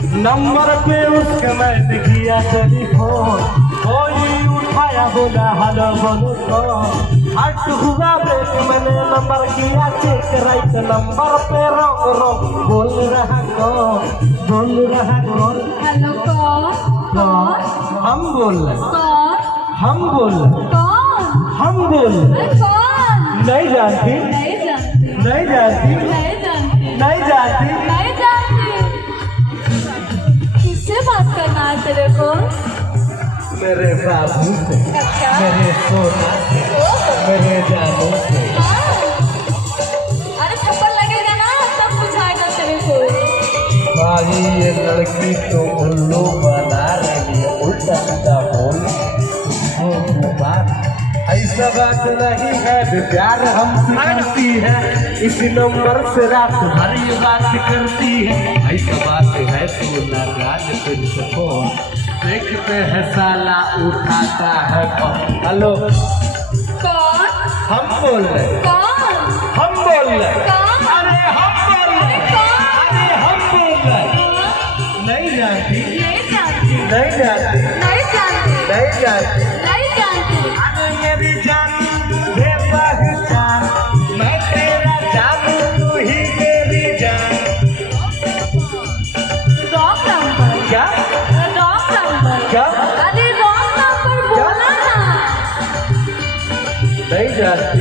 Number पे उसके मैंने किया टेलीफोन, कोई उठाया बोला हेलो बोलो तो हट हुआ ब्रेक, मैंने नंबर किया चेक, राइट नंबर पे रॉन्ग रॉन्ग बोल रहा कौन हेलो कौन कौन हम बोल रहे कौन हम बोल रहे कौन हम बोल रहे कौन नहीं जानती नहीं जानती नहीं जानती नहीं जानती नहीं जानती नहीं जानती। किससे बात करना है तेरे को? मेरे बाबू से, अच्छा मेरे सोना से, मेरे जानू से। अरे थप्पड़ लगेगा ना तब बुझाएगा तेरे को। भाई ये लड़की तो उल्लू बना रही है, उल्टा सीधा बोल बात ऐसा बात नहीं है, प्यार हमसे करती है, इसी नंबर से रात भर ये बात करती है, ऐसा बात है तो लगा फिर सको देखते हैं साला उठाता है हेलो कौन हम बोल रहे कौन हम बोल रहे कौन अरे हम बोल रहे अरे हम बोल रहे नहीं जानती नहीं जानती नहीं जानती नहीं जानती नहीं जानती नहीं जानती। अरे मेरी जान ये पहचान, मैं तेरा जानू तू ही मेरी जान। रॉन्ग नंबर क्या रॉन्ग नंबर क्या अरे रॉन्ग नंबर बोला ना। नहीं जानती